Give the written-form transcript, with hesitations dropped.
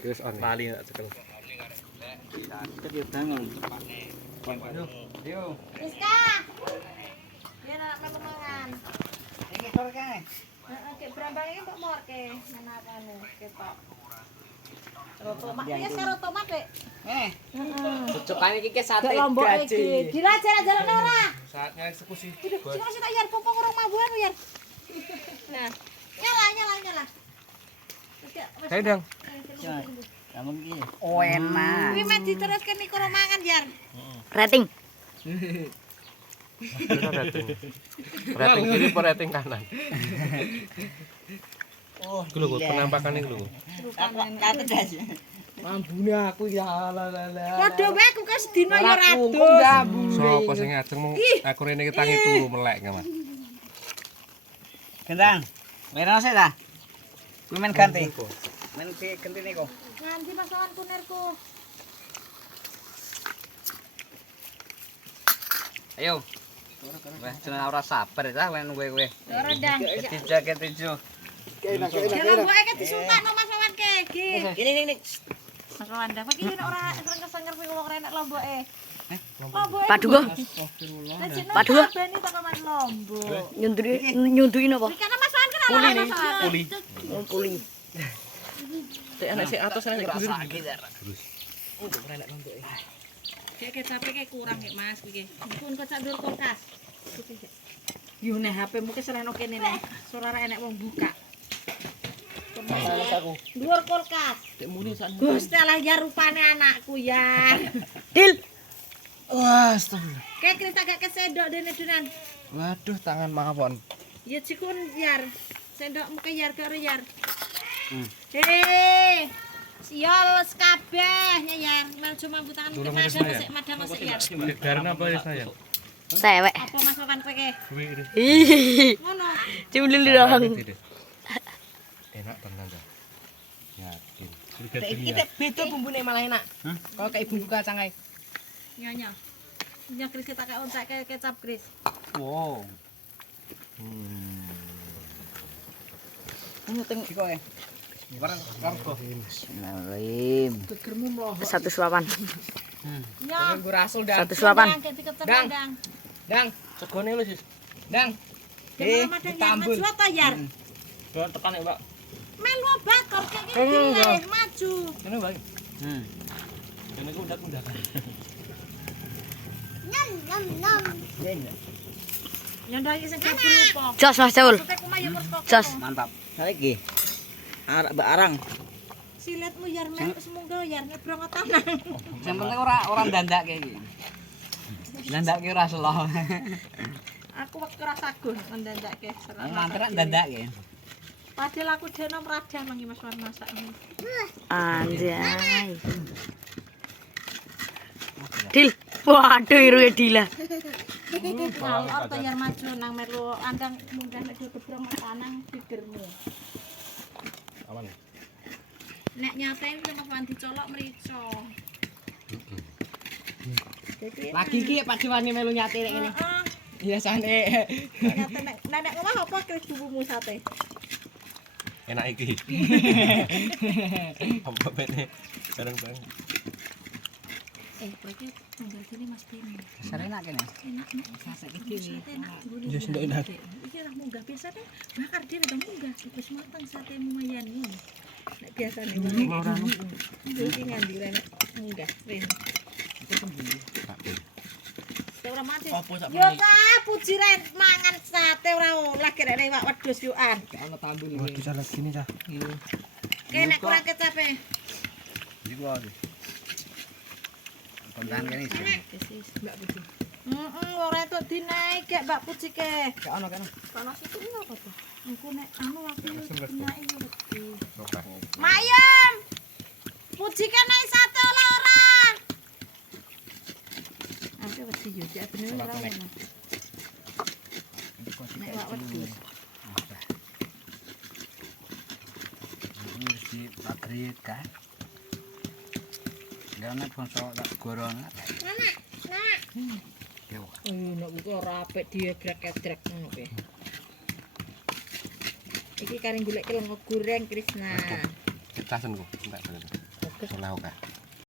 Wis on. Lali tak cekel. Dia bangun. Yo. Rizka. Biar anak mangan. Iki kor kae. Heeh, kek brambang iki mbok morke menakane ketok. Tomat ya karo tomat, Dek. Heeh. Cocokane iki ke sate Lombok iki. Diraja-rajalane ora. Saatnya eksekusi. Sing sing tak yar popong urung mabuhan yar. Nah, nyala. Ayo dong. Kamu iki. Oh enak. Kuwi mek diteruskan niku ora mangan yar. Rating. Rating kiri apa rating kanan? Oh, Iku lho penampakan iku lho. kate das. Mambune aku ya la. Padha wae aku kan sedina ya Aku radus. jambune. Sopo sing ngajeng mung aku rene iki tangi turu melek Mas. Gendang. Merah sih ta? Kuwi men ganti. Men ganti niku. Nganti masakan kunerku. Ayo. Wah, jeneng ora sabar ta wen kowe. Ora ndang. Jaket ijo. Jalan boe kan disungkakno Mas Wawan ke. Ini. Mas Wawan ndang iki ora senger kuwi wong renek lomboke. Lomboke. Paduka. Paduka. Bani tak Mas Lombok. Nyunduki napa? Karena Mas Wawan kan ora Mas Wawan. Puli. Oh, puli. Sik anak sik atas anak gurus. Kayak kecape kayak kurang ya Mas iki. Pun kocak dur kulkas. Yo nek HP-mu ke sereno kene nek. Ora enek wong buka. Males aku. Dhuwur kulkas. Dek muni sak. Gusti Allah ya rupane anakku ya. Dil. Wah, astagfirullah. Kayak Kris agak kesedok dene dunan. Waduh, tangan mawon. Ya cikun yar. Sendokmu ke yar karo yar. Hei. Sial kabeh yar. Nang cuma butangan ke madam sik madam sik yar. Garan apa ya saya? Sewek. Apa Mas Wawan kowe ke? Duwe iki. Ih. Ngono. Cumlil dong. Enak tenan ta. Yakin. Kita beda bumbune malah enak. Kalau kayak bumbu kacang ae. Nyonya. Nya Kris kita kayak ontak kayak kecap Kris. Wow. Ini teng iki kowe. Warga. Bismillahirrahmanirrahim. Gegermu mloho. Satu suapan. Ya. Gue rasul dang. Satu suapan. Dang. Dang, segone lu sis. Dang. Tambul. Maju apa yar? Do tekan ya, Pak. Melu bakal kayak gini maju. Kene, Pak. Kene ku undak-undakan. Nom. Nyandang sing kabrupo. Jos Mas Caul. Suteku mah ya perkok. Jos. Mantap. Saiki. Mbak Arang. Siletmu yar men wis munggo yar nyebrang tanah. Yang penting ora dandake iki. Dandake ora selo. Aku wek ora sagun ndandakke serang. Mantra dandake. Padahal aku dhewe radah mangi Mas Wan masak. Anjay. Dil. Waduh iruke Dila. Kalau apa yar maju nang melu andang munggah nek gebrong tanang bibirmu. Aman. Nek nyatain Mas Wan dicolok mrico. Lagi iki Pak Diwani melu nyate nek ngene. Heeh. Biasane. Nek omah apa Kris bumbumu sate? Enak iki. Apa bene? Bareng-bareng. Berarti tanggal sini Mas Dini. Sare enak kene. Enak nek sate iki enak. Ya sendok enak. Iki ora munggah biasa teh bakar dhewe dong munggah wis mateng sate lumayan ngono. Nek biasane Ora anu. iki ngandi nek munggah. Ora mati. Apa sak Yo ta puji ren mangan sate ora oleh kira iwak wedhus yukan. ana tambul Waduh iki. salah gini ta. Kene kurang kecape. Iku wae. Kondan kene iki. Mbak Puji. Ora entuk dinaik gek Mbak Puji ke. Gak ono kan. Panas itu apa tuh? Engko nek anu aku dinaik iki. Sokak. Mayem. Puji kan naik sate oleh ora? Aku wedi yo cek bener ora ono. Nek wak wedhus. Ini wis di pabrik kan. Gana bangsa tak goron. Nak. Yo. Nek iku ora apik diegrek-egrek ngono kuwi. Iki kare golek kelenggo goreng Krisna. Casen ku. Entek. Salah kah?